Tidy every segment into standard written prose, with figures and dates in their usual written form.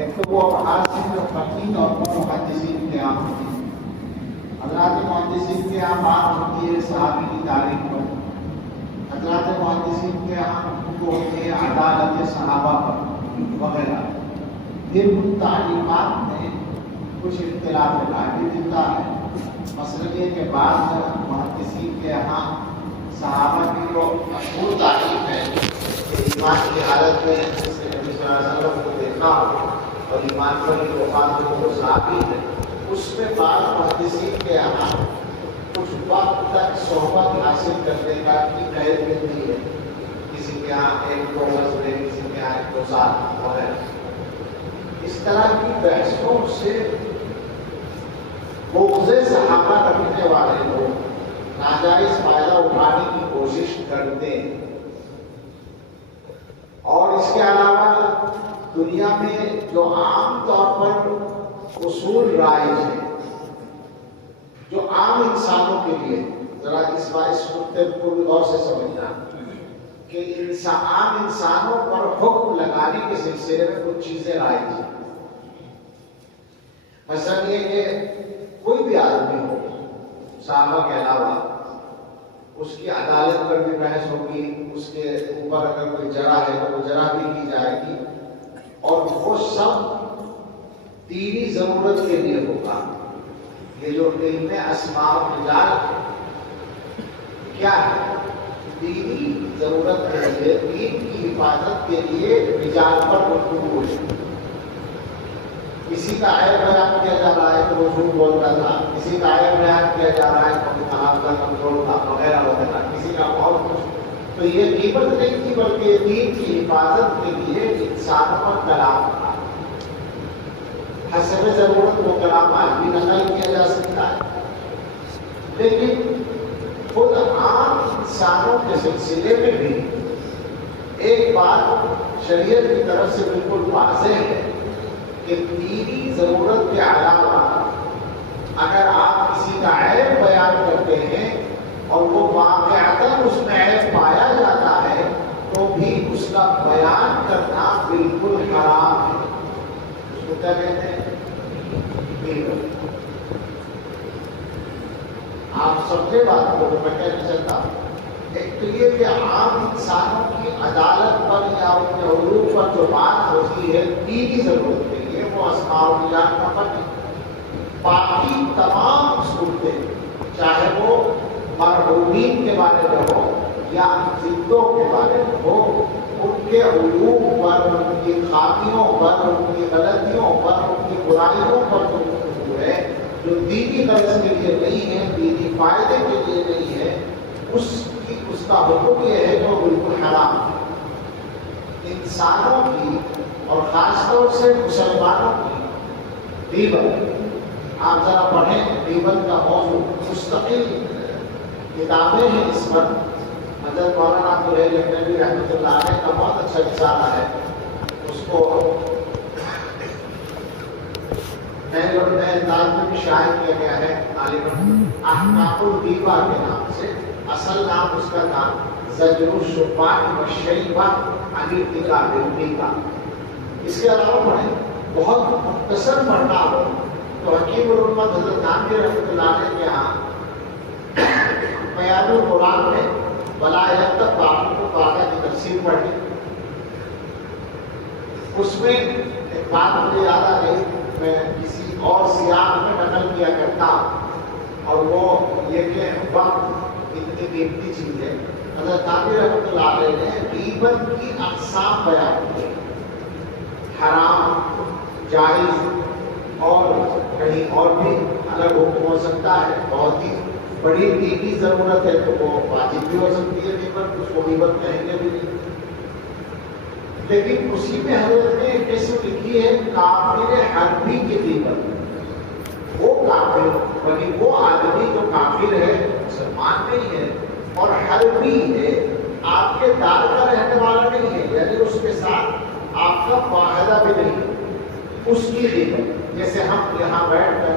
ایک تو وہ ابحاث ہیں جو فقیہ اور محدثین کے عام ہوتی ہیں. حضرات محدثین کے یہاں بات ہوتی ہے صحابی کی تاریخ پر، حضرات محدثین کے یہاں گفتگو ہوتی ہے عدالت صحابہ پر وغیرہ. پھر ان تعلیمات میں کچھ اختلاف رائے ملتا ہے. مثلاً یہ کہ بعض محدثین کے یہاں صحابہ کی جو مشہور تعلیم ہے کہ ایمان کی حالت میں جس نے نبی صلی اللہ علیہ وسلم کو دیکھا ہو اور ایمان پر ہی وفات ہو وہ صحابی ہے، اس میں بعض محدثین کے یہاں کچھ وقت تک صحبت حاصل کرنے کا کی قید ملتی ہے. کسی کے یہاں 1-2 غزوے، کسی کے یہاں 1-2 سال وغیرہ. اس طرح کی بحثوں سے بغض صحابہ رکھنے والے لوگ ناجائز فائدہ اٹھانے کی کوشش کرتے ہیں. اور اس کے علاوہ دنیا میں جو عام طور پر اصول رائج ہیں جو عام انسانوں کے لیے، ذرا اس نقطے کو بھی غور سے سمجھنا کہ عام انسانوں پر حکم لگانے کے سلسلے میں کچھ چیزیں رائج ہیں. مثلا یہ کہ کوئی بھی آدمی ہو صحابہ کے علاوہ، اس کی عدالت پر بھی بحث ہوگی، اس کے اوپر اگر کوئی جرح ہے تو وہ جرح بھی کی جائے گی، اور وہ سب دینی ضرورت کے لیے ہوگا. یہ جو علم اسماء الرجال کیا ہے؟ دینی ضرورت کے لیے، دین کی حفاظت کے لیے رجال پر گفتگو ہے. کسی کا عیب بیان کیا جا رہا ہے تو وہ جھوٹ بولتا تھا، کسی کا عیب بیان کیا جا رہا ہے تو کہاں کا کنٹرول تھا وغیرہ وغیرہ، کسی کا اور کچھ. تو یہ غیبت نہیں تھی بلکہ دین کی حفاظت کے لیے انسانوں پر کلام تھا. حسب ضرورت وہ کلام آج بھی نقل کیا جا سکتا ہے، لیکن خود عام انسانوں کے سلسلے میں بھی ایک بات شریعت کی طرف سے بالکل واضح ہے کہ دینی ضرورت کے علاوہ اگر آپ کسی کا عیب بیان کرتے ہیں اور وہ واقعتاً اس میں عیب پایا جاتا ہے تو بھی اس کا بیان کرنا بالکل حرام ہے. اس کو کیا کہتے ہیں؟ آپ سمجھے بات کو میں کہنا چاہتا ہوں. ایک تو یہ کہ عام انسانوں کی عدالت پر یا ان کے حقوق پر جو بات ہوتی ہے دینی ضرورت کے لیے، وہ اسماء الرجال کا فرق ہے. باقی تمام صورتیں چاہے وہ مرحومین کے بارے میں ہو یا زندوں کے بارے میں ہو، ان کے عیوب پر، ان کی خامیوں پر، ان کی غلطیوں پر، ان کی برائیوں پر جو گفتگو ہے جو دینی غرض کے لیے نہیں ہے، دینی فائدے کے لیے نہیں ہے، اس کا حکم یہ ہے جو بالکل حرام ہے. انسانوں کی اور خاص طور سے مسلمانوں کی غیبت، آپ ذرا پڑھیں غیبت کا موضوع، مستقل کتابیں ہیں اس پر. حضرت مولانا عبدالرحیم لکھنوی رحمۃ اللہ علیہ کا بہت اچھا رسالہ ہے، اس کو نئے انداز میں بھی شائع کیا گیا ہے غالباً احکام الغیبہ کے نام سے. اصل نام اس کا تھا زجر الشبان والشیبہ عن ارتکاب الغیبہ. اس کے علاوہ پڑھیں، بہت مختصر پڑھنا ہو تو حکیم الامت حضرت نانوی رحمۃ اللہ علیہ کے یہاں بیان القرآن میں ولایت تک باقی کو باقی کی تفسیر پڑھی. اس میں ایک بات مجھے یاد آ گئی، میں کسی اور سیاق میں نقل کیا کرتا، اور وہ یہ کہ وقت اتنی قیمتی چیز ہے. حضرت نانوی رحمۃ اللہ علیہ نے غیبت کی اقسام بیان کی، حرام، جائز اور کہیں اور بھی الگ حکم ہو سکتا ہے. بہت ہی بڑی دینی ضرورت ہے تو وہ واجب بھی ہو سکتی ہے غیبت، اس کو غیبت کہیں گے بھی نہیں. لیکن اسی میں حضرت نے ایک قسم لکھی ہے کافر حربی کی غیبت. وہ کافر بلکہ وہ آدمی جو کافر ہے، مسلمان نہیں ہے اور حربی ہے، آپ کے دار کا رہنے والا نہیں ہے، یعنی اس کے ساتھ آپ کا معاہدہ بھی نہیں ہے، اس کی غیبت. جیسے ہم یہاں بیٹھ کر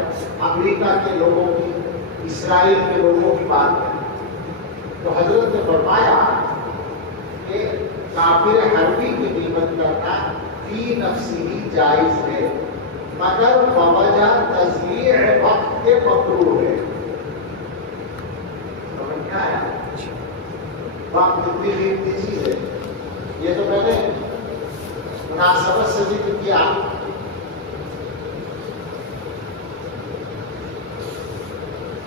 امریکہ کے لوگوں کی، اسرائیل کے لوگوں کی بات کریں تو حضرت نے فرمایا کہ کافر حربی کی غیبت کرنا فی نفسی جائز ہے مگر بوجہ تضییع وقت کے مکروہ ہے. سمجھ میں آیا؟ وقت اتنی قیمتی چیز ہے. یہ تو میں نے مناسبت سے ذکر کیا.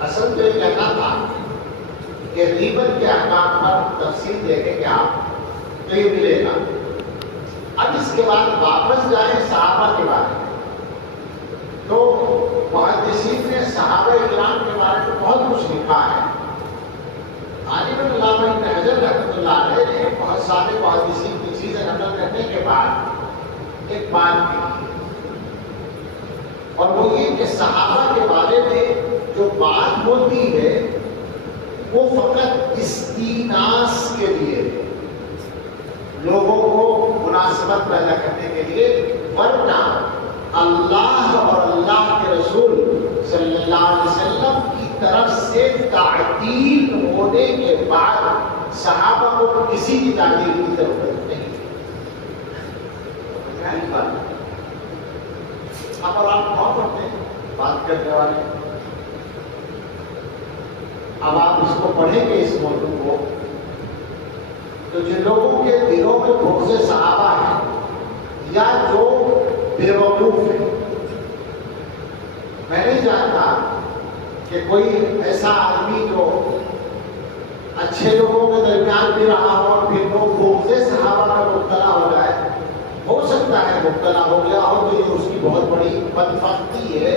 اصل تو یہ کہنا تھا کہ غیبت کے احکام پر تفصیل دیکھیں گے آپ تو یہ ملے گا. اب اس کے بعد واپس جائیں صحابہ کے بارے میں. تو محدثین نے صحابہ اکرام کے بارے میں بہت کچھ لکھا ہے. عالم علامہ ابن حجر رحمۃ اللہ علیہ نے بہت سارے محدثین کی چیزیں نقل کرنے کے بعد ایک بات کی، اور وہ یہ کہ صحابہ کے بارے میں جو بات ہوتی ہے وہ فقط استیناس کے لیے، لوگوں کو مناسبت پیدا کرنے کے لیے، ورنہ اللہ اور اللہ کے رسول صلی اللہ علیہ وسلم کی طرف سے تعدیل ہونے کے بعد صحابہ کو کسی کی تعدیل کی ضرورت نہیں. اب اور آپ کون پڑھتے ہیں بات کرنے والے؟ اب آپ اس کو پڑھیں گے اس موضوع کو تو جن لوگوں کے دلوں میں بغض صحابہ ہے یا جو بے وقوف ہے، میں نہیں جانتا کہ کوئی ایسا آدمی جو اچھے لوگوں کے درمیان بھی رہا ہو اور پھر وہ بغض صحابہ میں مبتلا ہو جائے. ہو سکتا ہے مبتلا ہو گیا ہو تو یہ اس کی بہت بڑی بدبختی ہے،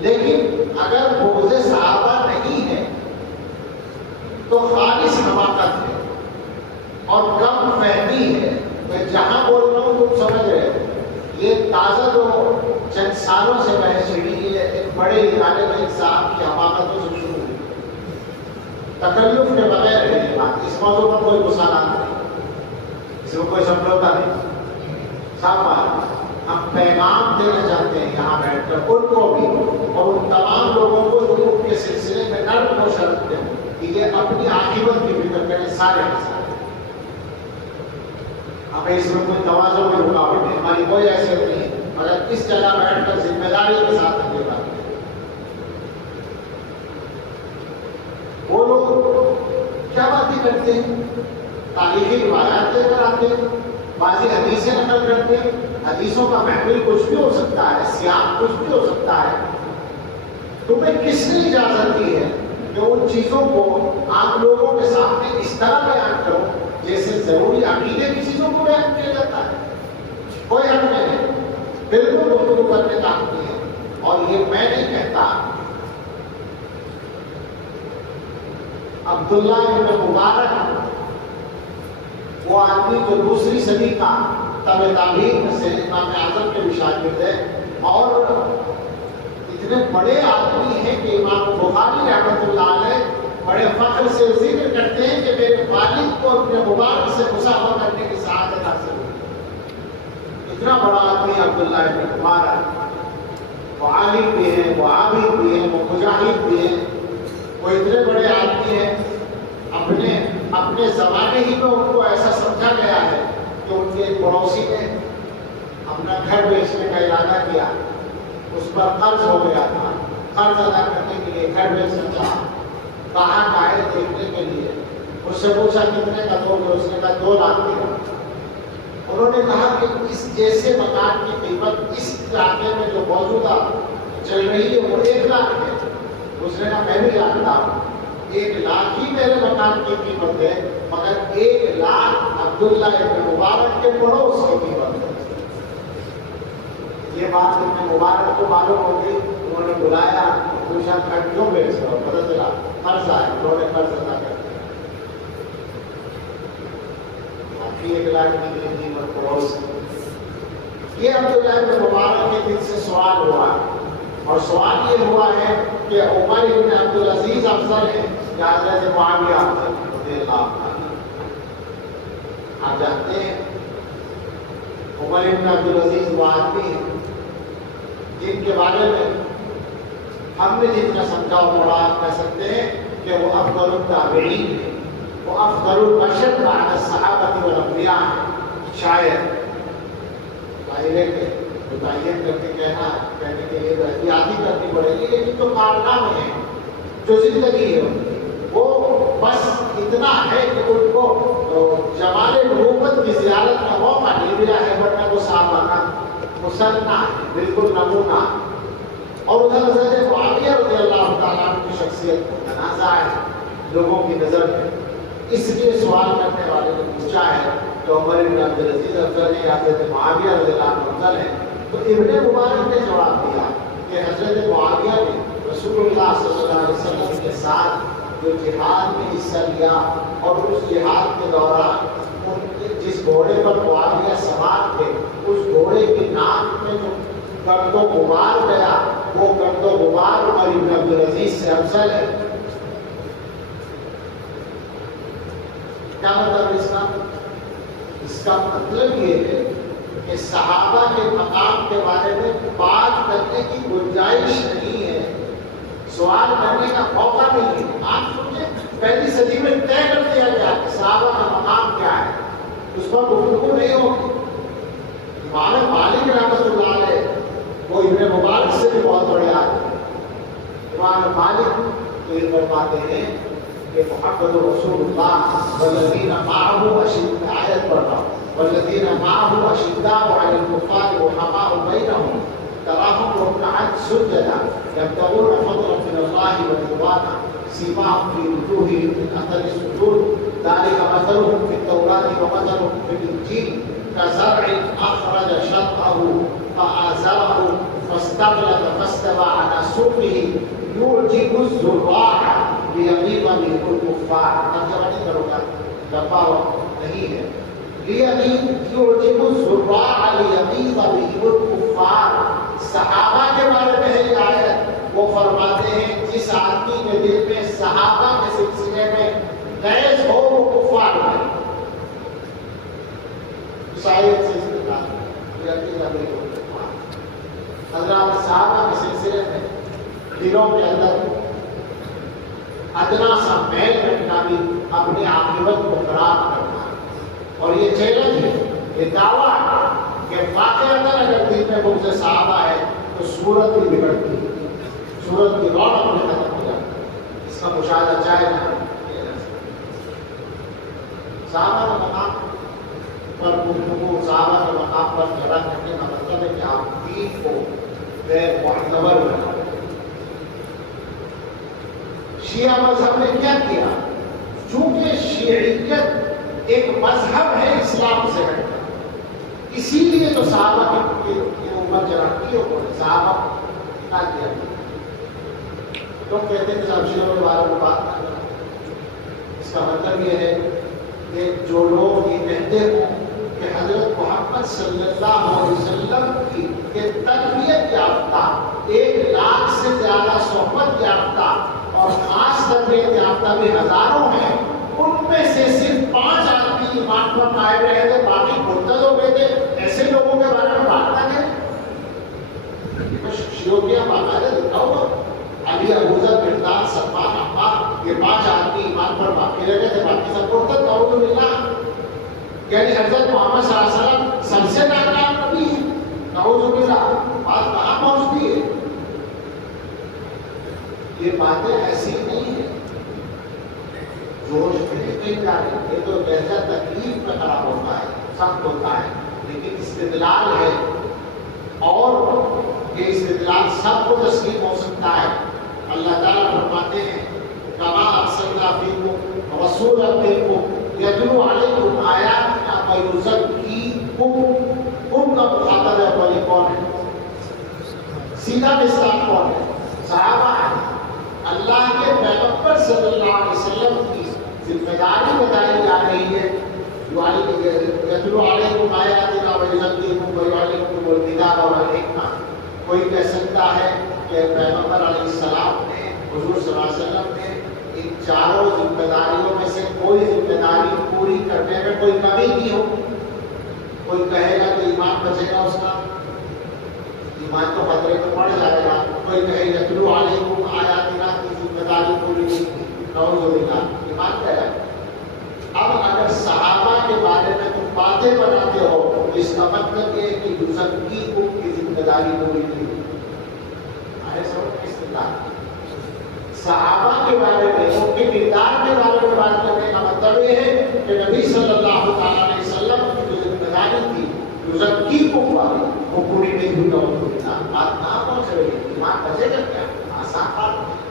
لیکن اگر بغض صحابہ نہیں ہے تو خالص حماقت ہے اور کم فہمی ہے. میں جہاں بول رہا ہوں تم سمجھ رہے ہو. یہ تازہ جو چند سالوں سے بحث چھڑی ہے ایک بڑے ادارے میں ایک صاحب کی حماقتوں سے شروع ہوئی. تکلف کے بغیر ہے یہ بات. اس موضوع پر کوئی مسالہ نہیں، اس میں کوئی سمجھوتا نہیں. صاحب ہم پیغام دینا چاہتے ہیں یہاں بیٹھ کر ان کو بھی اور ان تمام لوگوں کو جو ان کے سلسلے میں نرم و شرط ہیں کہ یہ اپنی عاقبت کی فکر کریں سارے کے سارے. ہمیں اس میں کوئی تواضع میں رکاوٹ نہیں، ہماری کوئی حیثیت نہیں، مگر اس جگہ بیٹھ کر ذمہ داری کے ساتھ ہم یہ بات کریں. وہ لوگ کیا باتیں کرتے ہیں؟ تاریخی روایات لے کر آتے ہیں، بعضی حدیثیں نقل کرتے ہیں. حدیثوں کا محمل کچھ بھی ہو سکتا ہے، سیاق کچھ بھی ہو سکتا ہے. تمہیں کس نے اجازت دی ہے کہ ان چیزوں کو آپ لوگوں کے سامنے اس طرح بیان کرو جیسے ضروری عقیدے کی چیزوں کو بیان کیا جاتا ہے؟ کوئی حق نہیں، بالکل گفتگو کرنے کا حق نہیں ہے. اور یہ میں نہیں کہتا. عبداللہ ابن مبارک وہ آدمی جو دوسری صدی کا تابع تابعین میں سے امام اعظم کے بھی شاگرد ہے اور اتنے بڑے آدمی ہیں کہ امام بخاری رحمۃ اللہ علیہ بڑے فخر سے ذکر کرتے ہیں کہ میرے والد کو اپنے مبارک سے مصافحہ کرنے کی سعادت حاصل ہوئی. اتنا بڑا آدمی عبداللہ ابن مبارک. وہ عالم بھی ہیں، وہ عابد بھی ہیں، وہ مجاہد بھی ہیں. وہ اتنے بڑے آدمی ہیں اپنے زمانے ہی میں ان کو ایسا سمجھا گیا ہے کہ ان کے ایک پڑوسی نے اپنا گھر بیچنے کا ارادہ کیا. اس پر قرض ہو گیا تھا، قرض ادا کرنے کے لیے گھر بیچنا چاہا. کہاں کا ہے دیکھنے کے لیے اس سے پوچھا کتنے کا دو گے؟ اس نے کہا 2 لاکھ دینا. انہوں نے کہا کہ اس جیسے مکان کی قیمت اس علاقے میں جو موجودہ چل رہی ہے وہ 1 لاکھ ہے. اس نے کہا میں بھی جانتا ہوں 1 لاکھ ہی میرے مکان کی قیمت ہے، مگر 1 لاکھ عبداللہ ابن مبارک کے پڑوس کی قیمت ہے. یہ بات ابن مبارک کو معلوم ہو گئی. انہوں نے بلایا، پوچھا گھر کیوں بیچ رہا ہو؟ پتہ چلا قرض آئے. انہوں نے قرض ادا کر دیا. باقی 1 لاکھ کی قیمت پڑوس. یہ عبداللہ ابن مبارک کے دل سے سوال ہوا اور سوال یہ ہوا ہے کہ عمر ابن عبدالعزیز افضل ہے یا حضرت معاویہ افضل رضی اللہ عنہ؟ آپ جانتے ہیں عمر ابن عبدالعزیز وہ آدمی ہیں جن کے بارے میں ہم نے جتنا سمجھا اور پڑھا آپ کہہ سکتے ہیں کہ وہ افضل التابعین ہیں، وہ افضل البشر بعد الصحابہ والانبیاء ہیں. شاید ظاہر ہے متعین کر کے کہنے کے لیے احتیاطی کرنی پڑے گی، لیکن جو کارنامے ہیں، جو زندگی ہے وہ بس اتنا ہے کہ ان کو جمال نبوت کی زیارت کا موقع نہیں ملا ہے، ورنہ وہ صحابہ مسنہ ہے، بالکل نمونہ۔ اور ادھر حضرت معاویہ رضی اللہ تعالیٰ عنہ کی شخصیت تنازع ہے لوگوں کی نظر میں، اس لیے سوال کرنے والے نے پوچھا ہے کہ عمر بن عبدالعزیز افضل ہے یا حضرت معاویہ رضی اللہ عنہ افضل ہے؟ تو ابن مبارک نے جواب دیا کہ حضرت معاویہ نے رسول اللہ صلی اللہ علیہ وسلم کے ساتھ جو جہاد میں حصہ لیا اور اس جہاد کے دوران جس گھوڑے پر معاویہ سوار تھے اس گھوڑے کی ناک میں جو گرد و غبار گیا وہ گرد و غبار عمر بن عبدالعزیز سے افضل ہے۔ کیا مطلب اس کا مطلب یہ ہے کہ صحابہ کے مقام کے بارے میں بات کرنے کی گنجائش نہیں ہے، سوال کرنے کا موقع نہیں ہے۔ آپ سنیں، پہلی صدی میں طے کر دیا گیا کہ صحابہ کا مقام کیا ہے، اس پر گفتگو نہیں ہوگی۔ امام مالک رحمۃ اللہ علیہ وہ ابن مبارک سے بھی بہت بڑے آدمی، امام مالک تو یہ فرماتے ہیں کہ محمد رسول اللہ والذین معه اشد، آیت پڑھ رہا ہوں، والذین معه اشداء علی الکفار رحماء بینہم تراہم رکعا سجدا یبتغون فضلا من اللہ ورضوانا سیماہم فی وجوہہم من اثر السجود ذلک مثلهم فی التوراۃ ومثلهم فی الانجیل کزرع اخرج شطأه فآزره فاستغلظ فاستوى على سوقه يعجب الزراع لیغیظ بہ الکفار۔ ترجمہ نہیں کروں گا، لمبا نہیں ہے۔ یعجب الزراع لیغیظ بہ الکفار، صحابہ کے بارے میں ہے یہ آیت۔ وہ فرماتے ہیں جس آدمی کے دل میں صحابہ کے سلسلے میں غیظ ہو وہ کفار ہے۔ اس آیت سے استدلال یغیظ بہ الکفار، حضرات صحابہ کے سلسلے میں دلوں کے اندر ادنا سا میل رکھنا بھی اپنی عاقبت کو خراب کرنا ہے۔ اور یہ چیلنج ہے، یہ دعویٰ ہے کہ واقعتاً اگر دل میں بغض صحابہ ہے تو صورت بھی بگڑتی ہے، صورت کی رونق بھی ختم ہو جاتی ہے۔ اس کا مشاہدہ چاہے نہ صحابہ کا مقام پر گفتگو، صحابہ کے مقام پر جھگڑا کرنے کا مطلب ہے کہ آپ دین کو غیر معتبر بنا۔ شیعہ مذہب نے کیا کیا؟ چونکہ شیعیت ایک مذہب ہے اسلام سے ہٹ کر، اسی لیے تو صحابہ کی امت جراحی ہو گئی، صحابہ کیا کیا؟ تم کہتے ہیں کہ صاحب شیعوں کے بارے میں بات نہ کریں، اس کا مطلب یہ ہے کہ جو لوگ یہ کہتے ہوں کہ حضرت محمد صلی اللہ علیہ وسلم کی تربیت یافتہ 1 لاکھ سے زیادہ صحبت یافتہ اور خاص تربیت یافتہ بھی ہزاروں ہیں، ان میں سے صرف 5 آدمی ایمان پر قائم رہے تھے، باقی مرتد ہو گئے تھے، ایسے لوگوں کے بارے میں بات نہ کریں۔ شیعہ باقاعدہ لکھا ہوا، علی، ابوذر، مقداد، سلمان، عمار، یہ 5 آدمی ایمان پر باقی رہ گئے تھے، باقی سب مرتد۔ نعوذ باللہ، یعنی حضرت محمد صلی اللہ علیہ وسلم سب سے ناکام نبی ہے، نعوذ باللہ۔ بات کہاں پہنچتی ہے؟ یہ باتیں ایسی نہیں ہیں جوش میں نہیں جانے، یہ تو لہجہ تکلیف میں خراب ہوتا ہے، سخت ہوتا ہے، لیکن استدلال ہے، اور یہ استدلال سب کو تسلیم ہو سکتا ہے۔ اللہ تعالیٰ فرماتے ہیں کما ارسلنا فیکم رسولا منکم یتلو علیکم آیاتنا ویزکیکم۔ ان کا مخاطب اولی کون ہے؟ سیدھا مصداق کون ہے؟ صحابہ ہیں۔ اللہ کے پیغمبر صلی اللہ علیہ وسلم کی ذمہ داری بتائی جا رہی ہے، یتلو علیکم آیاتنا ویزکیکم ویعلمکم الکتاب والحکمہ۔ کوئی کہہ سکتا ہے کہ پیغمبر علیہ السلام نے، حضور صلی اللہ علیہ وسلم نے ان چاروں ذمہ داریوں میں سے کوئی ذمہ داری پوری کرنے میں کوئی کمی کی ہو۔ کوئی کہے گا کہ ایمان بچے گا اس کا، ایمان تو خطرے میں پڑ جائے گا۔ کوئی کہے یتلو علیکم آیاتنا کی ذمہ داری پوری نہیں کی، نعوذ باللہ، ایمان گیا۔ اب اگر صحابہ کے بارے میں تم باتیں بناتے ہو، اس کا مطلب یہ ہے کہ یزکیکم کی ذمہ داری پوری نہیں ہوئی۔ صحابہ کے بارے میں، ان کے کردار کے بارے میں بات کرنے کا مطلب یہ ہے کہ نبی صلی اللہ تعالیٰ علیہ وسلم کی جو ذمہ داری تھی یزکیکم والی، وہ پوری نہیں ہوئی تو بات نہ پہنچ رہی ہے، ایمان بچے گا کیا؟ آسان بات نہیں۔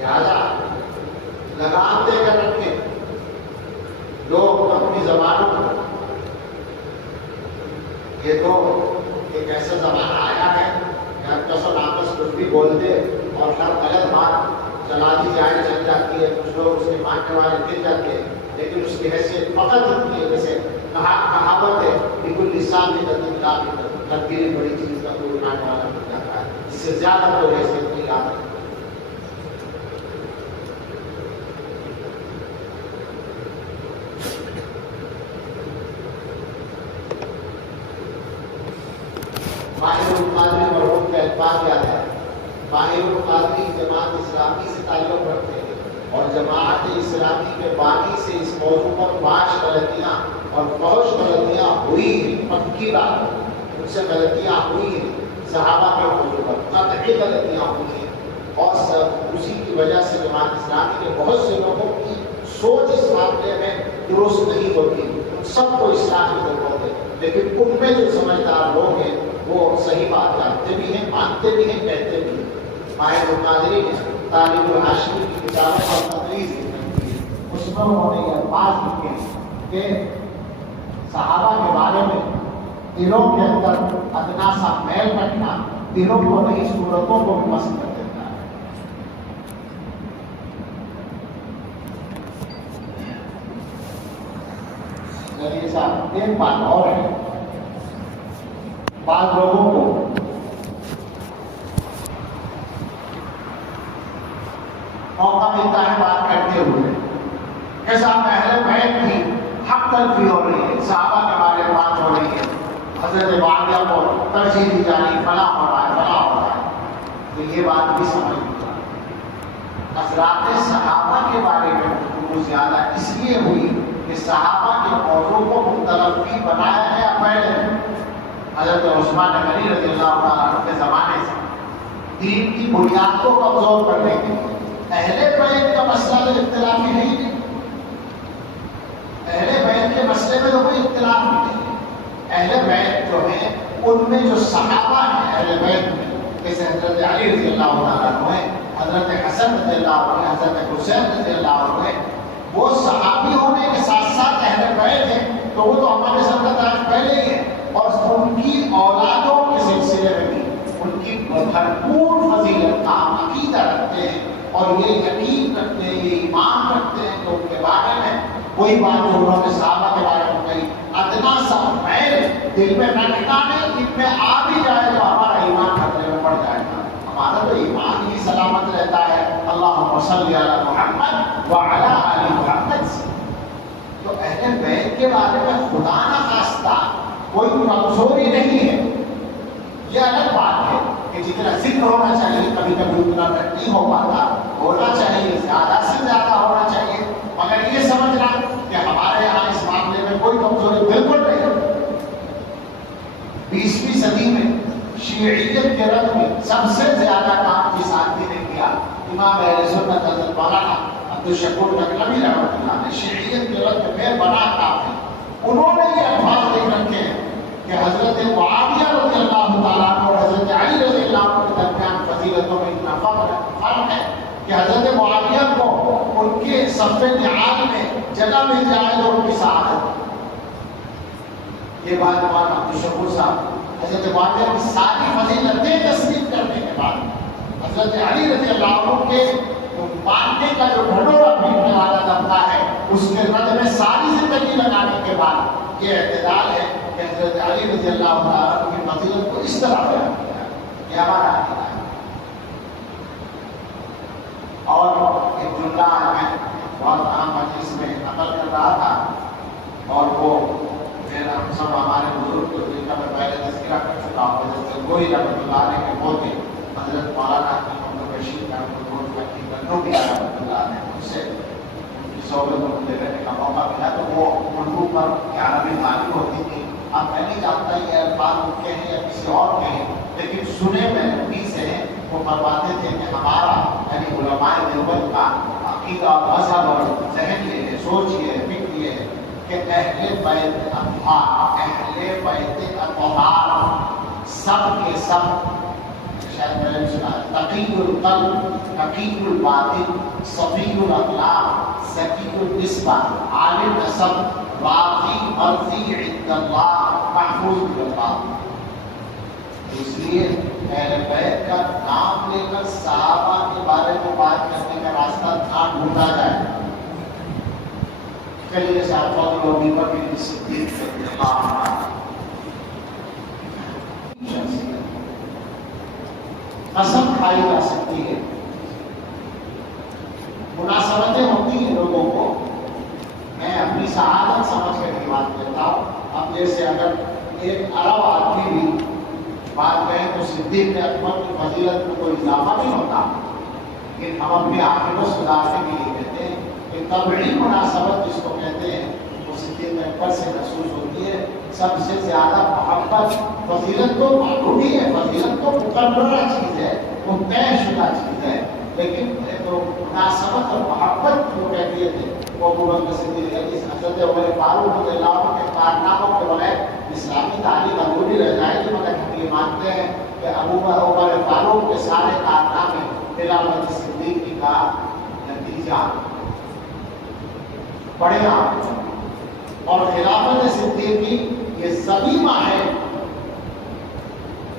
لہٰذا لگام دے کر رکھیں لوگ اپنی زبانوں پر۔ یہ تو ایک ایسا زمانہ آیا ہے کہ ہر کس و ناقص کچھ بھی بول دے اور ہر غلط بات چلا دی جائے، چل جاتی ہے، کچھ لوگ اس کے ماننے والے گر جاتے ہیں، لیکن اس کی حیثیت فقط اتنی ہے جیسے کہاوت ہے بالکل لسان کی تبدیلی بڑی چیز کا کوئی اٹھانے والا بن جاتا ہے، اس سے زیادہ کوئی حیثیت نہیں آتی۔ ماہر القادری مرحوم کے الفاظ یاد ہے۔ ماہر القادری جماعت اسلامی سے تعلق رکھتے ہیں اور جماعت اسلامی کے بانی سے اس موضوع پر 5 غلطیاں اور فوش غلطیاں ہوئی ہیں، پکی بات ہے، ان سے غلطیاں ہوئی ہیں، صحابہ کے موضوع پر قطعی غلطیاں ہوئی ہیں، اور اسی کی وجہ سے جماعت اسلامی کے بہت سے لوگوں کی سوچ اس معاملے میں درست نہیں ہوتی۔ ان سب کو اصلاح کی ضرورت ہے، لیکن ان میں جو سمجھدار لوگ ہیں وہ صحیح بات جانتے بھی ہیں، مانتے بھی ہیں، کہتے بھی ہیں۔ ماہر القادری نے طالب العاشقی کی کتابوں پر تقریر کی، اس میں انہوں نے یہ الفاظ لکھے کہ صحابہ کے بارے میں دلوں کے اندر ادنا سا میل رکھنا دلوں کو نہیں صورتوں کو بھی پسند کر دیتا ہے۔ چلیے صاحب، ایک بات اور ہے، بعض لوگوں کو موقع ملتا ہے بات کرتے ہوئے کہ صاحب اہل بیت کی حق تلفی ہو رہی ہے، صحابہ کے بارے میں بات ہو رہی ہے، حضرت معاویہ کو ترجیح دی جا رہی، فلاں ہو رہا ہے، فلاں ہو رہا ہے، تو یہ بات بھی سمجھ لیا۔ حضرات صحابہ کے بارے میں گفتگو زیادہ اس لیے ہوئی کہ صحابہ کے موضوع کو مختلف بھی بنایا گیا پہلے حضرت عثمان غنی رضی اللہ تعالیٰ عنہ کے زمانے سے دین کی بنیاد کو کمزور کرنے کے لیے۔ اہل بیت کا مسئلہ تو اختلافی ہے ہی نہیں، اہل بیت کے مسئلے میں تو کوئی اختلاف نہیں ہے۔ اہل بیت جو ہیں ان میں جو صحابہ ہیں اہل بیت میں، جیسے حضرت علی رضی اللہ تعالیٰ عنہ ہیں، حضرت حسن رضی اللہ عنہ ہیں، حضرت حسین رضی اللہ عنہ ہیں، وہ صحابی ہونے کے ساتھ ساتھ اہل بیت ہیں، تو وہ تو ہمارے سر کا تاج پہلے ہی ہے، اور ان کی اولادوں کے سلسلے میں بھی ان کی بھرپور فضیلت کا ہم عقیدہ رکھتے ہیں اور یہ یقین رکھتے ہیں، یہ ایمان رکھتے ہیں کہ ان کے بارے میں کوئی بات جو انہوں نے صحابہ کے بارے میں کہی ادنا سا میل دل میں رکھنا نہیں، دل میں آ بھی جائے تو ہمارا ایمان خطرے میں پڑ جائے گا، ہمارا تو ایمان ہی سلامت رہتا ہے۔ اللہم صلی علی محمد وعلی آل محمد۔ تو اہل بیت کے بارے میں خدا نہ خواستہ کوئی کمزوری نہیں ہے، یہ الگ بات ہے کہ جتنا ذکر ہونا چاہیے کبھی کبھی اتنا نہیں ہو پاتا، ہونا چاہیے زیادہ سے زیادہ ہونا چاہیے، مگر یہ سمجھنا کہ ہمارے یہاں اس معاملے میں کوئی کمزوری بالکل نہیں۔ 20ویں صدی میں شیعیت کے رد میں سب سے زیادہ کام جس آدمی نے کیا امام اہل سنت حضرت مولانا عبدالشکور دہلوی رحمۃ اللہ نے شیعیت کے رد میں بے بنا کام ہے۔ انہوں نے یہ الفاظ لکھ رکھے ہیں کہ حضرت معاویہ رضی اللہ تعالیٰ عنہ اور حضرت علی رضی اللہ عنہ کے درمیان فضیلتوں میں اتنا فرق ہے کہ حضرت معاویہ کو ان کے صف نعال میں جگہ مل جائے تو ان کی سعادت۔ یہ بات مولانا عبدالشکور صاحب حضرت معاویہ کی ساری فضیلتیں تسلیم کرنے کے بعد حضرت علی رضی اللہ عنہ کے ماننے کا جو ڈھنڈورا پیٹنے والا طبقہ ہے اس کے رد میں ساری زندگی لگانے کے بعد یہ اعتدال ہے کہ حضرت علی رضی اللہ عنہ کی فضیلت کو اس طرح بیان کیا، یہ ہمارا عقیدہ ہے۔ اور ایک جملہ میں بہت اہم مجلس میں عمل کر رہا تھا اور وہ میرا ہم سب ہمارے بزرگ جن کا میں پہلے تذکرہ کر چکا ہوں، حضرت گوئی رحمۃ اللہ علیہ کے پوتے حضرت مولانا محمد بشیر رحمۃ اللہ علیہ ان سے ان کی صحبت میں مجھے رہنے کا موقع ملا، تو وہ اردو پر یا عربی معلوم ہوتی تھی. اب میں نہیں جانتا یہ الفاظ ان کے ہیں یا کسی اور کے ہیں، لیکن سنے میں نبی سے ہیں. وہ فرماتے تھے کہ ہمارا یعنی علماء دیوبند کا عقیدہ اور مذہب اور ذہن یہ ہے، سوچ یہ ہے، فکر یہ ہے کہ اہل بیت اطہار، اہل بیت اطہار سب کے سب، شاید میں نے سنا، تقی القلب، تقی الباطن، صفی الاخلاق، ذکی النسبہ، عالم نسب، راضی مرضی عند اللہ، محفوظ بالله. اس لیے اہل بیت کا نام لے کر صحابہ کے بارے میں بات کرنے کا راستہ نہ ڈھونڈا جائے. چلیے صاحب فضل و ابی بکر صدیق رضی اللہ عنہ قسم کھائی جا سکتی ہے. مناسبتیں ہوتی ہیں لوگوں کو، میں اپنی سعادت سمجھ کر یہ بات کہتا ہوں. اب جیسے اگر ایک عرب آدمی بھی بات کہیں تو صدیق اکبر کی فضیلت میں کوئی اضافہ نہیں ہوتا، لیکن ہم اپنی آنکھوں کو سدھارنے کے لیے کہتے ہیں کہ طبعی مناسبت جس کو کہتے ہیں وہ صدیق اکبر سے محسوس ہوتی ہے. سب سے زیادہ محبت، فضیلت تو معلومی ہے، فضیلت تو مقررہ چیز ہے، وہ طے شدہ چیز ہے، لیکن تو مناسبت اور محبت جو کیفیت ہے وہ ابو بکر صدیق ہے. جس حضرت عمر فاروق رضی اللہ عنہ کے کارناموں کے بغیر اسلامی تعلیم ادھوری رہ جائے گی، مگر ہم یہ مانتے ہیں کہ عمر فاروق کے سارے کارنامے خلافت صدیقی کا نتیجہ بڑے عام، اور خلافت صدیقی یہ ضمیمہ ہے،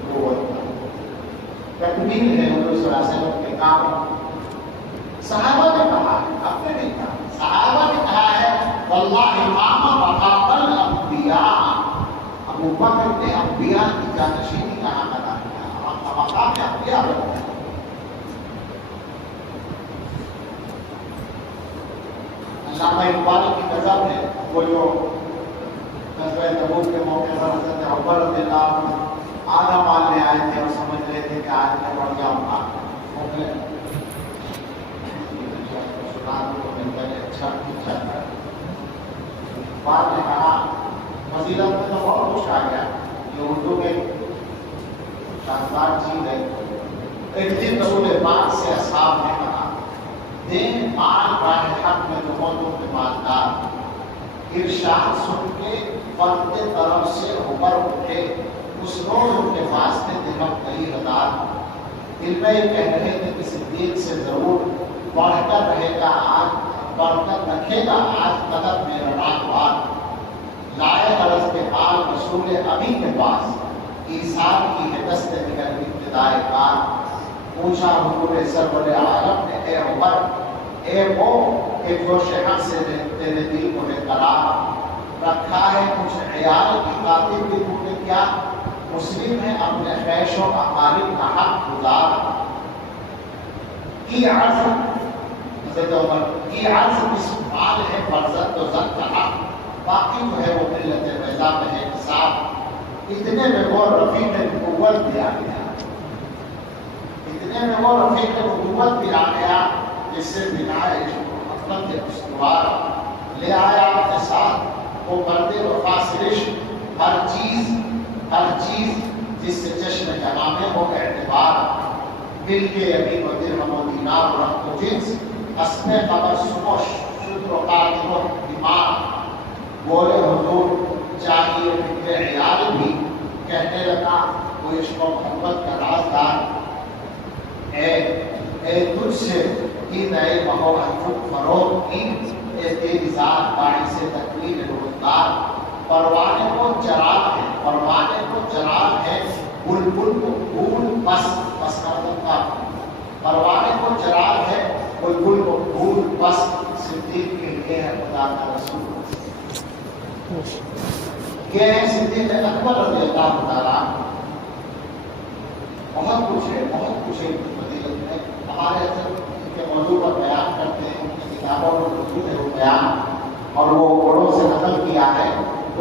وہ تکمیل ہے حضور صلی اللہ علیہ وسلم کے کام. صحابہ نے کہا ہے، ہم نے نہیں کہا، صحابہ نے کہا ہے واللہ امام مقام الانبیاء. ابو بکر نے انبیاء کی جانشینی کا حق ادا کیا، مقام انبیاء بنتے ہیں. علامہ اقبال کی غزل ہے، وہ جو غزوہ تبوک کے موقع پر حضرت عمر رضی اللہ عنہ آدھا مال لے آئے تھے اور سمجھ رہے تھے کہ آج میں بڑھ جاؤں گا. بعد نے کہا فضیلت میں تو بہت کچھ آ گیا، یہ اردو میں شاندار چیز ہے. ایک دن رسول پاک سے اصحاب نے کہا دین مال راہ حق میں بہتوں کے مالدار. ارشاد سن کے فرد طرف سے عمر اٹھے، اس روز ان کے واسطے درہم کئی ہزار. دل میں یہ کہہ رہے تھے کہ صدیق سے ضرور بڑھ کر رہے گا، آج بڑھ کر رکھے گا آج قدر میرا راکوار. لائے عرض کے حال رسول ابھی کے پاس، ایثار کی ہے دست نگر ابتدائے کار. پوچھا حضور سرور عالم نے اے عمر، اے وہ کہ جو شہر سے تیرے دل کو نے قرار رکھا ہے، کچھ عیال کی خاطر بھی تو نے کیا؟ مسلم ہے اپنے خیش و اقارب کا حق گزار. کی عرض حضرت عمر کی عرض اس مال ہے فرزند و زن کا حق، باقی جو ہے وہ ملت بیضا میں ہے حساب. اتنے میں وہ رفیق نبوت بھی آ گیا، اتنے میں وہ رفیق نبوت بھی آ گیا جس سے بنائے محمد کے استوار لے آیا اپنے ساتھ وہ مرد وفا سرشت. ہر چیز جس سے چشم جہاں میں ہو اعتبار. دل کے یقین و درہم و دینار و رخت و جنس، اسم قبر سموش شدر و قاتل و دماغ. بولے حضور چاہیے فکر عیال بھی، کہنے لگا وہ عشق و محبت کا رازدار. اے تجھ سے کی نئے مہو انفق فروغ کی، اے تیری ذات باعث سے تکمیل روزگار. پروانے کو چراغ ہے، پروانے کو چراغ ہے، بلبل کو پھول بس مطلب کا. پروانے کو چراغ ہے، بلبل کو پھول بس. صدیق کے لیے ہے خدا کا رسول. یہ ہے صدیق اکبر رضی اللہ تعالیٰ. بہت کچھ ہے، بہت کچھ ہے فضیلت میں. ہمارے حضرت کے موضوع پر بیان کرتے ہیں، ان کی کتابوں میں موجود ہے وہ بیان، اور وہ بڑوں سے نقل کیا ہے.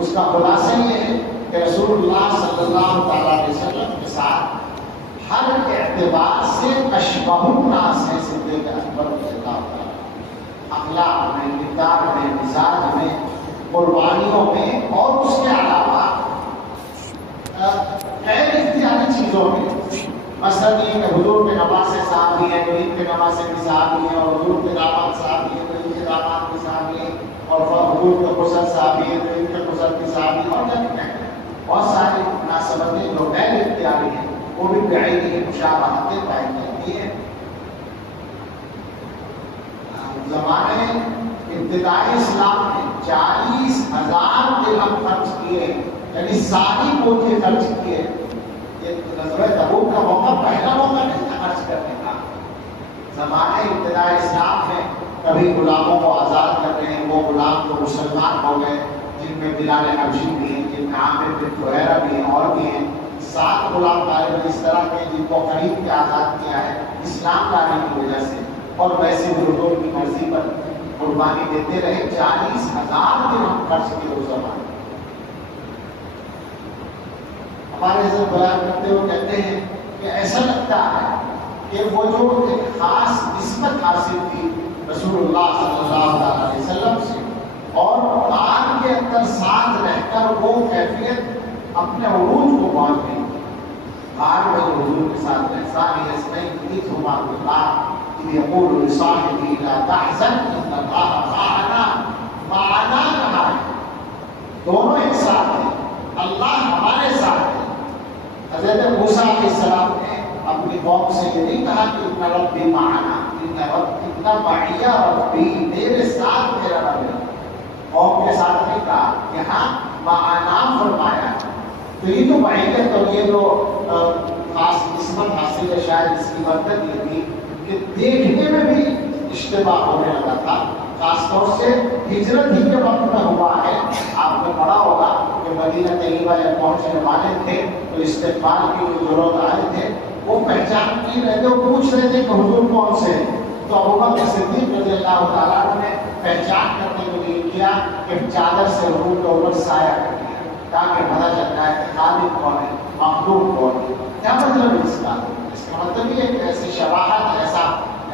اس کا خلاصہ یہ ہے کہ رسول اللہ صلی اللہ تعالیٰ علیہ وسلم کے ساتھ ہر اعتبار سے اشبہ الناس ہے صدیق اکبر رضی اللہ تعالیٰ. اخلاق میں، کردار میں، مزاج میں، قربانیوں میں اور اس کے علاوہ غیر اختیاری چیزوں میں، مثلا یہ کہ حضور کے نماز سے صحابی ہیں تو عید کے نماز سے بھی صحابی ہیں، اور حضور کے داماد صحابی ہیں تو عید کے داماد بھی صحابی ہیں، اور حضور کے غسل صحابی ہیں تو عید کے غسل بھی صحابی ہیں، اور کیا بہت ساری مناسبتیں جو غیر اختیاری ہیں وہ بھی بعینی مشابہتیں پائی جاتی ہیں۔ زمانے ابتدائی اسلام میں 40,000 درہم خرچ کیے، یعنی ساری پوچھے خرچ کیے۔ یہ غزوہ تبوک کا موقع پہلا موقع نہیں تھا خرچ کرنے کا۔ زمانے ابتدائی اسلام میں کبھی غلاموں کو آزاد کر رہے ہیں، وہ غلام تو مسلمان ہو گئے، جن میں بلال حبشی بھی ہیں، جن میں عامر بن فہیرہ بھی ہیں، اور بھی ہیں 7 غلام طالب اس طرح کے جن کو خرید کے آزاد کیا ہے اسلام لانے کی وجہ سے، اور ویسے بھی حضور کی مرضی پر قربانی دیتے رہے۔ 40,000 درہم خرچ کیے اس زمانے۔ ہمارے حضرت بیان کرتے ہوئے کہتے ہیں کہ ایسا لگتا ہے کہ وہ جو ایک خاص نسبت حاصل تھی رسول اللہ صلی اللہ علیہ وسلم سے، اور آن کے اندر ساتھ رہ کر وہ کیفیت اپنے عروج کو پہنچ گئی۔ آن میں جو حضور کے ساتھ احسان یسنین ثم اللہ اذ یقول لصاحبہ لا تحزن ان اللہ معنا، معنا کہا ہے، دونوں ایک ساتھ ہیں، اللہ ہمارے ساتھ ہے۔ حضرت موسیٰ علیہ السلام نے اپنی قوم سے یہ نہیں کہا کہ ان ربی معنا، ان معی ربی، میرے ساتھ میرا رب ہے، قوم کے ساتھ نہیں کہا، یہاں معنا فرمایا۔ تو یہ تو معیت اور یہ جو خاص قسمت حاصل ہے، شاید اس کی برکت یہ تھی کہ دیکھنے میں بھی اشتباہ ہونے لگا تھا، خاص طور سے ہجرت ہی کے وقت میں ہوا ہے۔ آپ نے پڑھا ہوگا کہ مدینہ طیبہ جب پہنچنے والے تھے تو استقبال کی جو ضرورت آئے تھے وہ پہچان کی رہے تھے، وہ پوچھ رہے تھے کہ حضور کون سے ہیں، تو ابوبکر صدیق رضی اللہ تعالیٰ عنہ نے پہچان کرنے کو یہ کیا کہ چادر سے حضور کے اوپر سایہ کر دیا تاکہ پتہ چل جائے کہ خالق کون ہے، مخلوق کون ہے۔ کیا مطلب ہے اس کا؟ اس کا مطلب یہ ہے کہ ایسی شباہت، ایسا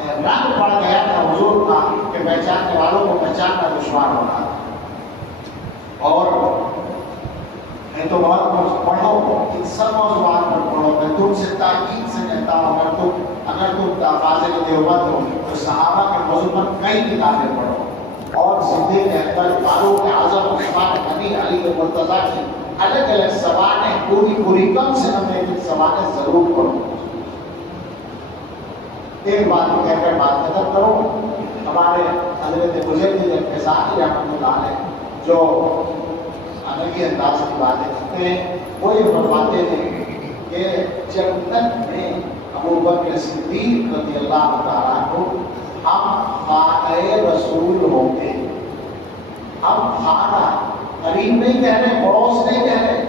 رنگ پڑ گیا تھا حضور کا کہ پہچاننے والوں کو پہچاننا دشوار ہو رہا تھا۔ اور میں تو بہت کچھ پڑھو، ان سب موضوعات پر پڑھو، میں تم سے تاکید سے کہتا ہوں اگر تم فاضل دیوبند ہو تو صحابہ کے موضوع پر کئی کتابیں پڑھو، اور صدیق اکبر، فاروق اعظم، عثمان غنی، علی مرتضیٰ کی الگ الگ زبانیں پوری کم سے کم ایک زبانیں ضرور پڑھو۔ ایک بات کو کہہ کر بات ختم کرو، ہمارے حضرت مجدد الفسانی رحمۃ اللہ علیہ جو الگ انداز کی باتیں کرتے ہیں، وہ یہ فرماتے ہیں کہ جنت میں ابوبکر صدیق رضی اللہ تعالیٰ عنہ ہم خانہ رسول ہوں گے۔ ہم خانہ قریب نہیں کہہ رہے، پڑوس نہیں کہہ رہے،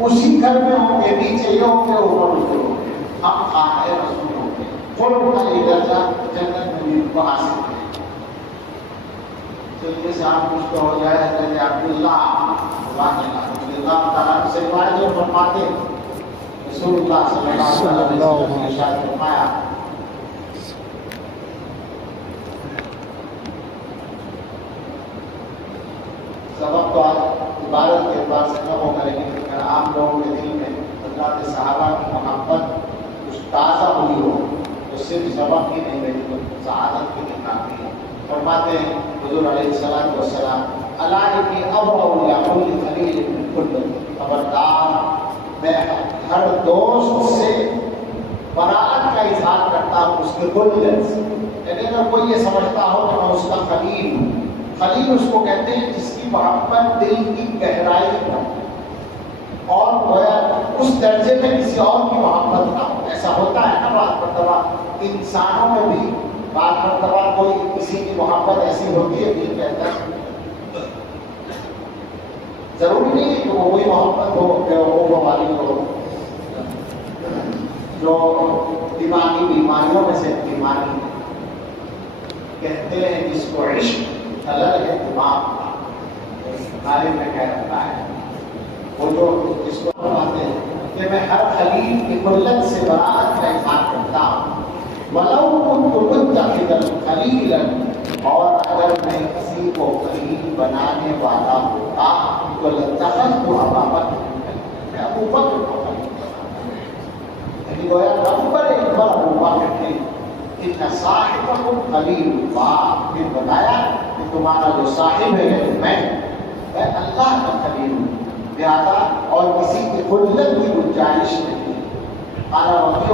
اسی گھر میں ہوں گے، نیچے یہ ہوں گے، اوپر اوپر ہوں گے، ہم خانہ رسول ہوں گے۔ کا یہ درجہ جنت میں بھی کو حاصل کریں۔ چلیے سے آپ کچھ تو ہو جائے حضرت عبداللہ اللہ تعالیٰ سے روایت جو فرماتے رسول اللہ صلی اللہ علیہ وسلم نے ارشاد فرمایا، سبب تو عبادت کے اعتبار سے نہ ہوگا، لیکن اگر عام لوگوں کے دل میں حضرات صحابہ کی محبت کچھ تازہ ہوئی ہو تو صرف سبب ہی نہیں بلکہ تو سعادت کی کافی ہے۔ فرماتے ہیں حضور علیہ الصلوۃ والسلام، الا انی ابرأ لکل خلیل من کل، خبردار میں ہر دوست سے براءت کا اظہار کرتا ہوں اس کے کل سے، یعنی اگر کوئی یہ سمجھتا ہو کہ میں اس کا خلیل ہوں، خلیل اس کو کہتے ہیں جس کی محبت دل کی گہرائی میں اور گویا اس درجے میں کسی اور کی محبت نہ ہو۔ ایسا ہوتا ہے نا بعض مرتبہ انسانوں میں بھی، بعض مرتبہ کوئی کسی کی محبت ایسی ہوتی ہے دل کہتا ہے، ضروری نہیں ہے کہ وہ وہی محبت ہو بیوقوف والی ہو، جو دماغی بیماریوں میں سے بیماری ہے۔ کہتے ہیں جس کو عشق خلل ہے دماغ کا، غالب میں کہہ رکھا ہے، وہ جو اس کو فرماتے ہیں کہ میں ہر خلیل کی قلت سے براءت کا اظہار کرتا ہوں، وَلَوْ كُنْتُ مُتَّخِذًا خَلِيلًا، اور اگر میں کسی کو قریب بنانے والا ہوتا تو لتخذت ابا بکر، میں ابو بکر کو قریب بناتا، یعنی گویا نمبر ایک پر ابو بکر تھے. ان صاحبکم خلیل اللہ، پھر بتایا کہ تمہارا جو صاحب ہے میں اللہ کا خلیل ہوں، لہذا اور کسی کی خلت کی گنجائش نہیں. مانا وکیل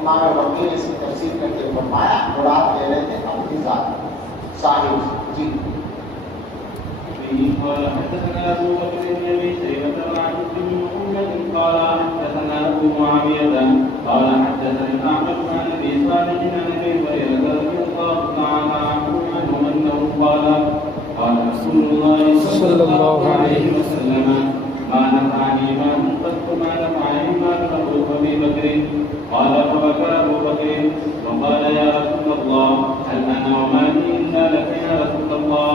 امام وکیل اس کی تفسیر کر کے فرمایا مراد لے رہے تھے اپنی ذات صاحب. جی قال حدثنا ابو بكر بن ابي شيبه وعن بن محمد قال حدثنا ابو معاويه قال حدثني الاعمش عن ابي صالح عن ابي هريره رضي الله تعالى عنه انه قال قال رسول الله صلى الله عليه وسلم ما نفعني ما قد ما نفعني ما له ابي بكر. قال فبكى ابو بكر وقال يا رسول الله هل انا ومالي الا لك يا رسول الله.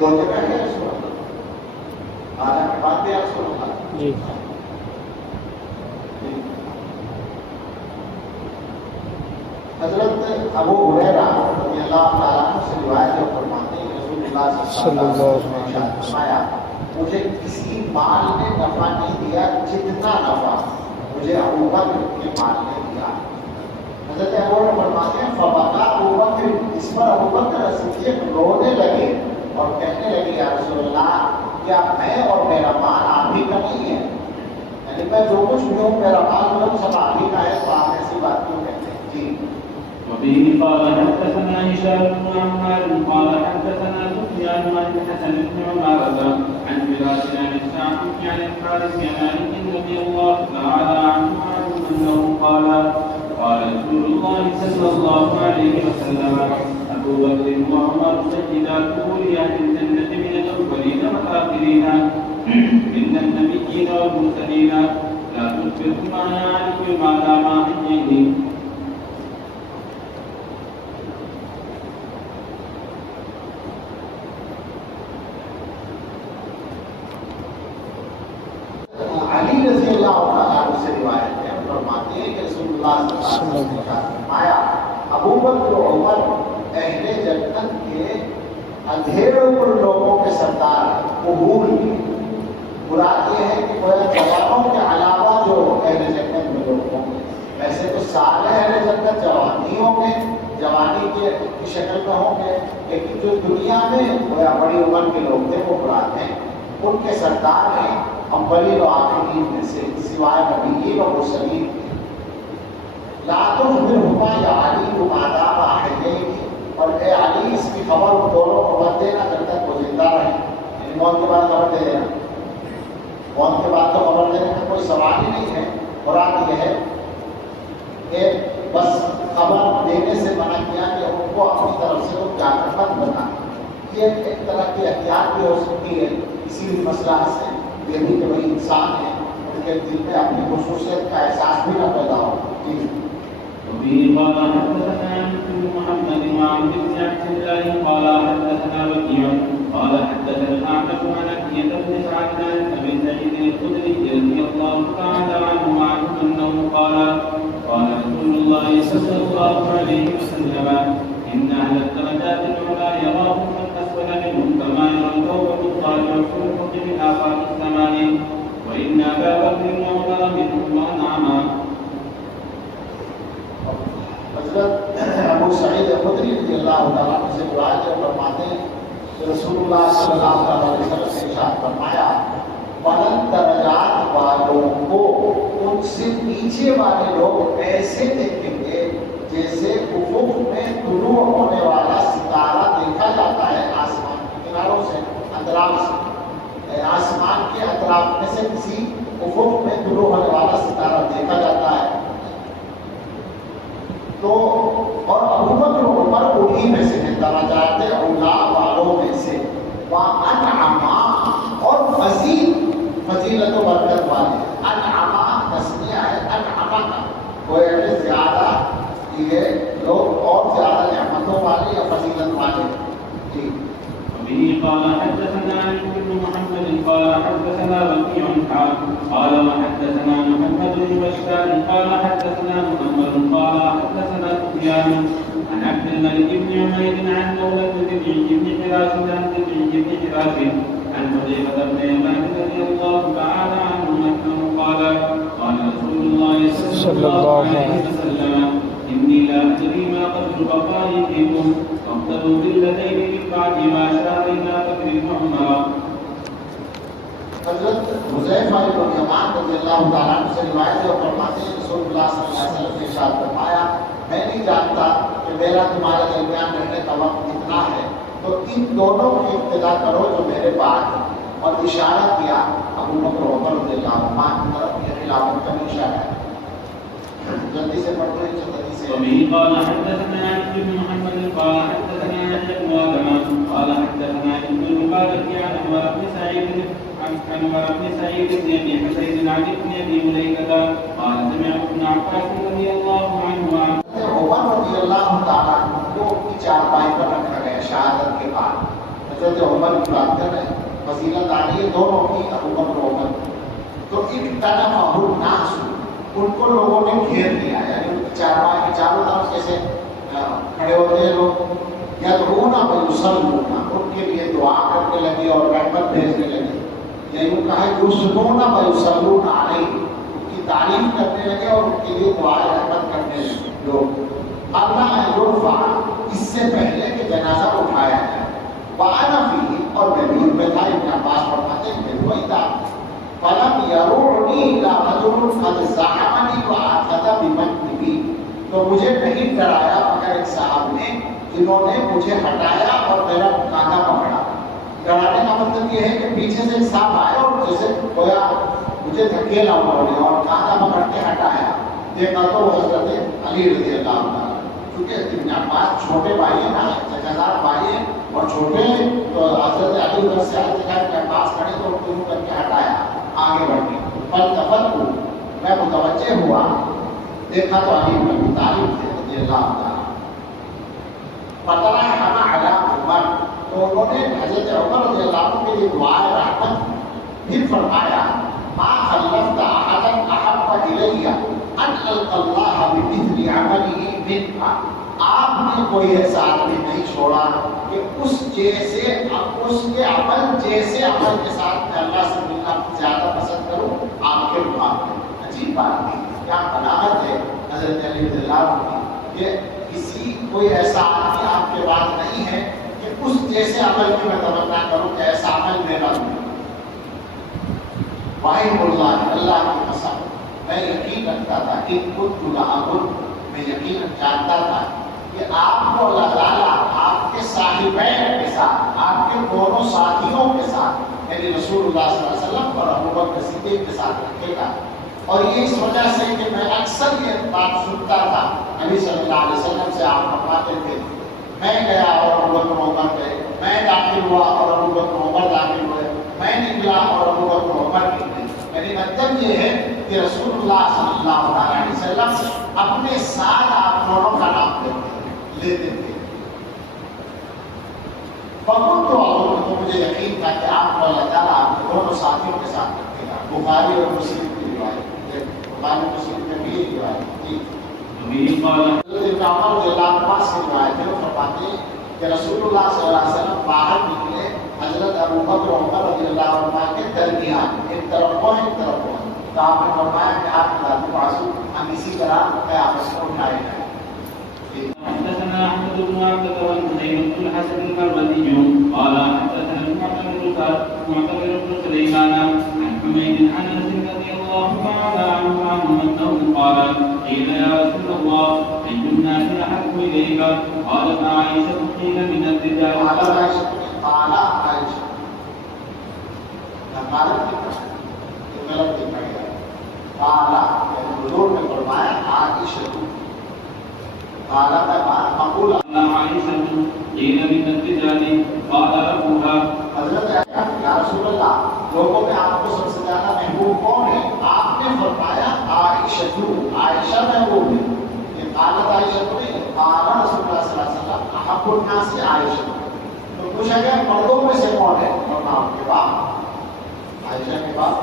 دو جگہ ہے رسول اللہ آنا کے بعد بھی رسول اللہ. جی حضرت ابو ہریرہ رضی اللہ تعالیٰ عنہ سے روایت جو فرماتے ہیں رسول اللہ صلی اللہ علیہ وسلم نے فرمایا مجھے کسی مال نے نفع نہیں دیا جتنا نفع مجھے ابو بکر کے مال نے دیا. حضرت ابو ہریرہ فرماتے ہیں فبکا ابو بکر، اس پر ابو بکر صدیق رونے لگے اور کہنے لگے یا رسول اللہ کیا میں اور میرا مال آپ ہی کا نہیں ہے، یعنی میں جو کچھ بھی ہوں میرا مال جو سب آپ ہی کا ہے، تو آپ ایسی بات کیوں کہتے ہیں. جی وفيه قال حدثنا هشام بن عمار قال حدثنا سفيان عن الحسن بن عمارة عن فراس عن الشعبي عن الحارث بن مالك رضي الله تعالى عنه انه قال قال رسول الله صلى الله عليه وسلم ابو بكر وعمر سيدا كل اهل الجنة من الاولين والاخرين ان النبيين والمرسلين لا تنفق ما يعرف ما لا ما حجه. علی رضی اللہ عنہ سے روایت ہے، فرماتے ہیں کہ رسول اللہ صلی اللہ علیہ وسلم نے فرمایا ابو بکر و عمر اہل جنت کے اندھیروں پر لوگوں کے سردار قبول کی. مراد یہ ہے کہ جوانوں کے علاوہ جو اہل جنت میں لوگ ہوں گے، ویسے تو سارے اہل جنت جوانی ہوں گے، جوانی کی شکل میں ہوں گے، لیکن جو دنیا میں بڑی عمر کے لوگ تھے وہ مراد ہیں، ان کے سردار ہیں اولی و آخرین میں سے سوائے نبیین و مرسلین. لا تخبرهما یا علی ما دام حیین، اور اے علی اس کی خبر ان دونوں کو مت دینا جب تک وہ زندہ رہیں، یعنی موت کے بعد خبر دے دینا. موت کے بعد تو خبر دینے کا کوئی سوال ہی نہیں ہے. مراد یہ ہے کہ بس خبر دینے سے منع کیا کہ ان کو اپنی طرف سے وہ جاکر مت بنا. یہ ایک طرح کی احتیاط بھی ہو سکتی ہے کسی بھی مسئلہ سے، یہ بھی کہ وہی انسان ہے، ان کے دل میں اپنی خصوصیت کا احساس بھی نہ پیدا ہو. وفيه قال حدثنا بن محمد وعبد بن عبد الله قال حدثنا وكيع قال حدثنا الاعمش عن ابي بن سعد عن ابي سعيد الخدري رضي الله تعالى عنه انه قال قال رسول الله صلى الله عليه وسلم ان اهل الدرجات العلى يراهم من اسفل منهم كما يرى الكوكب الطالع في الافق من افاق السماء وان ابا بكر وعمر منهم وانعما. حضرت ابو سعید خدری رضی اللہ تعالیٰ عنہ سے روایت ہے، فرماتے ہیں کہ رسول اللہ صلی اللہ علیہ وسلم نے ارشاد فرمایا بلند درجات والوں کو ان سے نیچے والے لوگ ایسے دیکھیں گے جیسے افق میں طلوع ہونے والا ستارہ دیکھا جاتا ہے آسمان کے کناروں سے، اطراف سے، آسمان کے اطراف میں سے کسی افق میں طلوع ہونے والا ستارہ دیکھا جاتا ہے. تو اور ابو بکر و عمر انہی میں سے ہیں، درجات اولیاء والوں میں سے، وانعما اور مزید فضیلت و برکت والے. انعما تسمیہ ہے انعما کا، گویا کہ زیادہ یہ لوگ اور زیادہ نعمتوں والے یا فضیلت والے. جی وبه قال حدثنا علي بن محمد قال حدثنا وكيع قال وحدثنا محمد بن بشار قال حدثنا محمد قال حدثنا سفيان عن عبد الملك بن عمير عن مولى ربيع بن حراش عن ربيع بن حراش عن حذيفة بن يمان رضي الله تعالى عنه أنه قال قال رسول الله صلى الله عليه وسلم إني لا أدري ما قدر بقائي فيكم فاقتلوا بالذين من بعد ما شاء إلى بكر وعمر. حضرت حذیفہ بن یمان رضی اللہ تعالیٰ عنہ سے روایت ہے اور فرماتے ہیں رسول اللہ صلی اللہ علیہ وسلم نے ارشاد فرمایا میں نہیں جانتا کہ میرا تمہارے درمیان رہنے کا وقت کتنا ہے تو ان دونوں کی ابتدا کرو جو میرے بعد ہیں. اور اشارہ کیا ابو بکر عمر رضی اللہ عنہ کی طرف یہ خلافت کا اشارہ ہے. جلدی سے پڑھ لیں جلدی سے. وبه قال حدثنا علي بن محمد قال حدثنا يحيى بن آدم قال حدثنا ابن المبارك عن عمر بن سعيد بن ابي حسين عن ابن ابي مليكة قال سمعت ابن عباس رضي الله عنه عمر رضی اللہ تعالیٰ کو کی چارپائی پر رکھا گیا شہادت کے بعد. حضرت عمر کی بات کر رہے ہیں فضیلت آ رہی ہے دونوں کی ابو بکر عمر. تو ایک طرف ابو ناس ان کو لوگوں نے گھیر لیا یعنی ان کی چارپائی کے چاروں طرف جیسے کھڑے ہوتے ہیں لوگ یا تو رونا بھائی ان کے لیے دعا کرنے لگے اور رحمت بھیجنے لگے یا یوں کہا یوسلونا بھائی علیہ ان کی تعریف کرنے لگے اور ان کے لیے دعا رحمت کرنے لگے لوگ. اس سے پہلے کہ جنازہ اٹھایا جائے وَأَنَا فِيهِ اور میں بھی ان میں تھا. ابن عباس فرماتے ہیں کہ وہی تھا فَلَمْ يَرُعْنِي إِلَّا رَجُلٌ قَدْ زَعَمَنِي وَأَخَذَ بِمَنْكِبِي تو مجھے نہیں ڈرایا مگر ایک صاحب نے جنہوں نے مجھے ہٹایا اور میرا کانٹا پکڑا. ڈرانے کا مطلب یہ ہے کہ پیچھے سے ایک صاحب آیا اور جیسے گویا مجھے دھکیلا انہوں نے اور کانٹا پکڑ کے ہٹایا. دیکھا تو وہ حضرت علی رضی اللہ عنہ کیونکہ ابن عباس چھوٹے بھائی ہیں نا جگہدار بھائی ہیں اور چھوٹے ہیں تو حضرت علی ادھر سے آئے دیکھا ابن عباس کھڑے تو ان کو کر کے ہٹایا آگے بڑھ کے. فالتفت میں متوجہ ہوا دیکھا تو علی بن ابی طالب تھے رضی اللہ عنہ. فترحم علی عمر تو انہوں نے حضرت عمر رضی اللہ عنہ کے لیے دعائے رحمت پھر فرمایا ما خلفت احدا احب الی ان القى الله بمثل عمله منك. آپ نے کوئی ایسا آدمی نہیں چھوڑا کہ اس جیسے اس کے عمل جیسے عمل کے ساتھ میں اللہ سے ملنا زیادہ پسند کروں آپ کے مقابلے. عجیب بات ہے کیا بلاغت ہے حضرت علی رضی اللہ عنہ کی کہ کسی کوئی ایسا آدمی آپ کے بعد نہیں ہے کہ اس جیسے عمل کی میں تمنا کروں کہ ایسا عمل میرا ہو. واحد اللہ کی قسم میں یقین رکھتا تھا کہ میں یقین جانتا تھا کہ آپ کو اللہ تعالیٰ آپ کے صاحبین کے ساتھ آپ کے دونوں ساتھیوں کے ساتھ یعنی رسول اللہ صلی اللہ علیہ وسلم اور ابو بکر صدیق کے ساتھ رکھے گا. اور یہ اس وجہ سے کہ میں اکثر یہ بات سنتا تھا نبی صلی اللہ علیہ وسلم سے آپ فرماتے تھے میں گیا اور ابو بکر عمر گئے, میں داخل ہوا اور ابو بکر عمر داخل ہوئے, میں نکلا اور ابو بکر عمر نکلے. یعنی مطلب یہ ہے کہ رسول اللہ صلی اللہ علیہ وسلم اپنے ساتھ آپ دونوں کا نام لیتے تھے. فقط تو مجھے یقین تھا کہ آپ کو اللہ تعالیٰ آپ کے دونوں ساتھیوں کے ساتھ رکھے گا. بخاری اور مسلم کی روایت, بخاری مسلم میں بھی روایت تھی. حضرت عمر رضی اللہ عنہ سے روایت ہے, وہ فرماتے ہیں کہ رسول اللہ صلی اللہ علیہ وسلم باہر نکلے حضرت ابو بکر عمر رضی اللہ عنہ کے درمیان, ایک طرف کو ایک طرف کو, تو آپ نے فرمایا کہ آپ کے ذاتی معصوم ہم اسی طرح قیامت کو اٹھائے جائیں. حدثنا احمد بن عبد الرحمن بن الحسن المروزي قال حدثنا معتمر بن سليمان عن حميد عن انس رضي الله تعالى عنه انه قال قيل يا رسول الله اي الناس احب اليك قالت عائشه قيل من الرجال قال عائشه قال حضور نے فرمایا عائشہ قال مقول عائشة قيل من الرجال قال ابوها حضرت یا رسول اللہ لوگوں میں آپ کو سب سے زیادہ محبوب کون ہے؟ آپ نے فرمایا عائشہ, عائشہ محبوب ہے. یہ قالت عائشہ تو نہیں, قال رسول اللہ صلی اللہ علیہ وسلم احب الناس عائشہ. تو پوچھا گیا مردوں میں سے کون ہے؟ فرمایا آپ کے باپ, عائشہ کے باپ